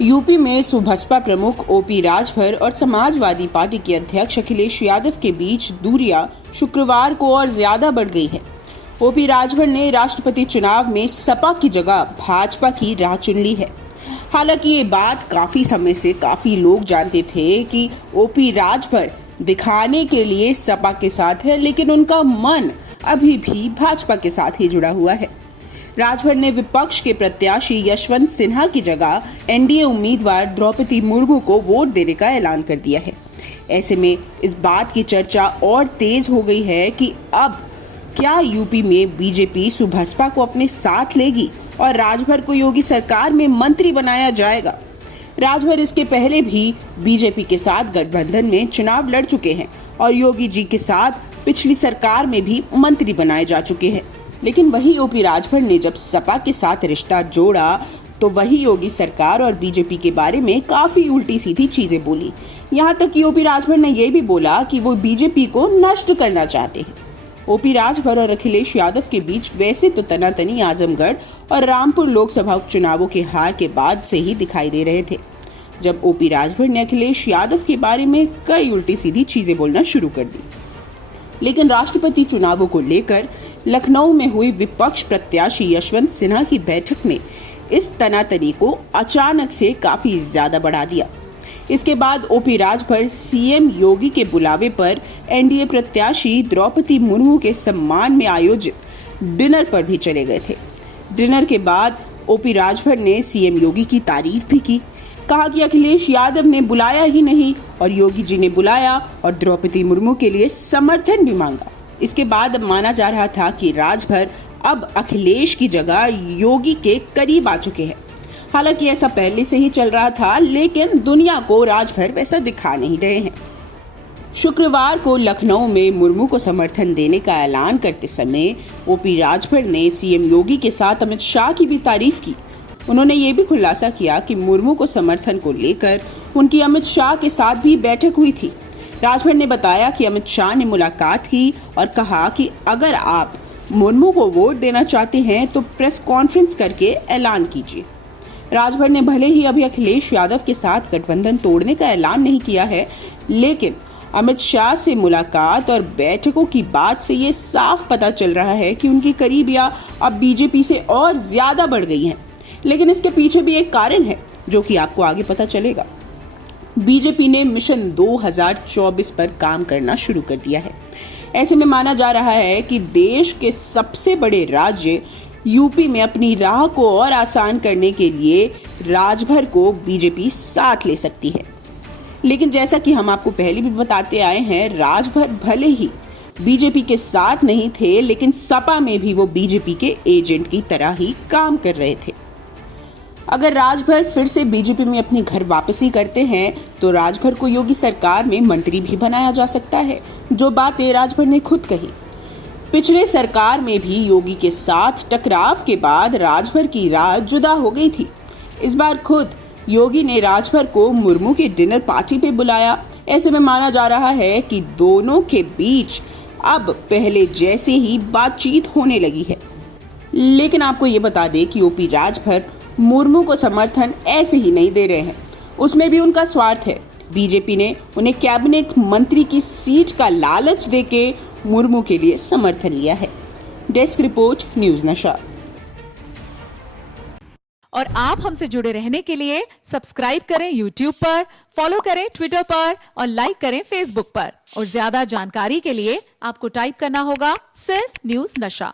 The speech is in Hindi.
यूपी में सुबसपा प्रमुख ओपी राजभर और समाजवादी पार्टी के अध्यक्ष अखिलेश यादव के बीच दूरियां शुक्रवार को और ज्यादा बढ़ गई है। ओपी राजभर ने राष्ट्रपति चुनाव में सपा की जगह भाजपा की राह चुन ली है। हालांकि ये बात काफी समय से काफी लोग जानते थे कि ओपी राजभर दिखाने के लिए सपा के साथ है, लेकिन उनका मन अभी भी भाजपा के साथ ही जुड़ा हुआ है। राजभर ने विपक्ष के प्रत्याशी यशवंत सिन्हा की जगह एनडीए उम्मीदवार द्रौपदी मुर्मू को वोट देने का ऐलान कर दिया है। ऐसे में इस बात की चर्चा और तेज हो गई है कि अब क्या यूपी में बीजेपी सुबसपा को अपने साथ लेगी और राजभर को योगी सरकार में मंत्री बनाया जाएगा। राजभर इसके पहले भी बीजेपी के साथ गठबंधन में चुनाव लड़ चुके हैं और योगी जी के साथ पिछली सरकार में भी मंत्री बनाए जा चुके हैं। लेकिन वही ओपी राजभर ने जब सपा के साथ रिश्ता जोड़ा तो वही योगी सरकार और बीजेपी के बारे में काफी उल्टी सीधी चीजें बोली। यहाँ तक कि ओपी राजभर ने यह भी बोला कि वो बीजेपी को नष्ट करना चाहते हैं। ओपी राजभर और अखिलेश यादव के बीच वैसे तो तनातनी आजमगढ़ और रामपुर लोकसभा उपचुनावों के हार के बाद से ही दिखाई दे रहे थे, जब ओपी राजभर ने अखिलेश यादव के बारे में कई उल्टी सीधी चीजें बोलना शुरू कर दी। लेकिन राष्ट्रपति चुनावों को लेकर लखनऊ में हुई विपक्ष प्रत्याशी यशवंत सिन्हा की बैठक में इस तनातनी को अचानक से काफी ज्यादा बढ़ा दिया। इसके बाद ओपी राजभर सीएम योगी के बुलावे पर एनडीए प्रत्याशी द्रौपदी मुर्मू के सम्मान में आयोजित डिनर पर भी चले गए थे। डिनर के बाद ओपी राजभर ने सीएम योगी की तारीफ भी की, कहा कि अखिलेश यादव ने बुलाया ही नहीं और योगी जी ने बुलाया और द्रौपदी मुर्मू के लिए समर्थन भी मांगा। इसके बाद अब माना जा रहा था कि राजभर अब अखिलेश की जगह योगी के करीब आ चुके हैं। हालांकि ऐसा पहले से ही चल रहा था, लेकिन दुनिया को राजभर वैसा दिखा नहीं रहे हैं। शुक्रवार को लखनऊ में मुर्मू को समर्थन देने का ऐलान करते समय ओपी राजभर ने सीएम योगी के साथ अमित शाह की भी तारीफ की। उन्होंने ये भी खुलासा किया कि मुर्मू को समर्थन को लेकर उनकी अमित शाह के साथ भी बैठक हुई थी। राजभर ने बताया कि अमित शाह ने मुलाकात की और कहा कि अगर आप मुर्मू को वोट देना चाहते हैं तो प्रेस कॉन्फ्रेंस करके ऐलान कीजिए। राजभर ने भले ही अभी अखिलेश यादव के साथ गठबंधन तोड़ने का ऐलान नहीं किया है, लेकिन अमित शाह से मुलाकात और बैठकों की बात से ये साफ पता चल रहा है कि उनकी करीबियां अब बीजेपी से और ज्यादा बढ़ गई हैं। लेकिन इसके पीछे भी एक कारण है जो कि आपको आगे पता चलेगा। बीजेपी ने मिशन 2024 पर काम करना शुरू कर दिया है। ऐसे में माना जा रहा है कि देश के सबसे बड़े राज्य यूपी में अपनी राह को और आसान करने के लिए राजभर को बीजेपी साथ ले सकती है। लेकिन जैसा कि हम आपको पहले भी बताते आए हैं, राजभर भले ही बीजेपी के साथ नहीं थे, लेकिन सपा में भी वो बीजेपी के एजेंट की तरह ही काम कर रहे थे। अगर राजभर फिर से बीजेपी में अपनी घर वापसी करते हैं तो राजभर को योगी सरकार में मंत्री भी बनाया जा सकता है, जो बातें राजभर ने खुद कही। पिछले सरकार में भी योगी के साथ टकराव के बाद राजभर की राह जुदा हो गई थी। इस बार खुद योगी ने राजभर को मुर्मू के डिनर पार्टी पे बुलाया। ऐसे में माना जा रहा है कि दोनों के बीच अब पहले जैसे ही बातचीत होने लगी है। लेकिन आपको ये बता दें कि ओपी राजभर मुर्मू को समर्थन ऐसे ही नहीं दे रहे हैं, उसमें भी उनका स्वार्थ है। बीजेपी ने उन्हें कैबिनेट मंत्री की सीट का लालच देके मुर्मू के लिए समर्थन लिया है। डेस्क रिपोर्ट, न्यूज़ नशा। और आप हमसे जुड़े रहने के लिए सब्सक्राइब करें YouTube पर, फॉलो करें Twitter पर और लाइक करें Facebook पर। और ज्यादा जानकारी के लिए आपको टाइप करना होगा सिर्फ न्यूज़ नशा।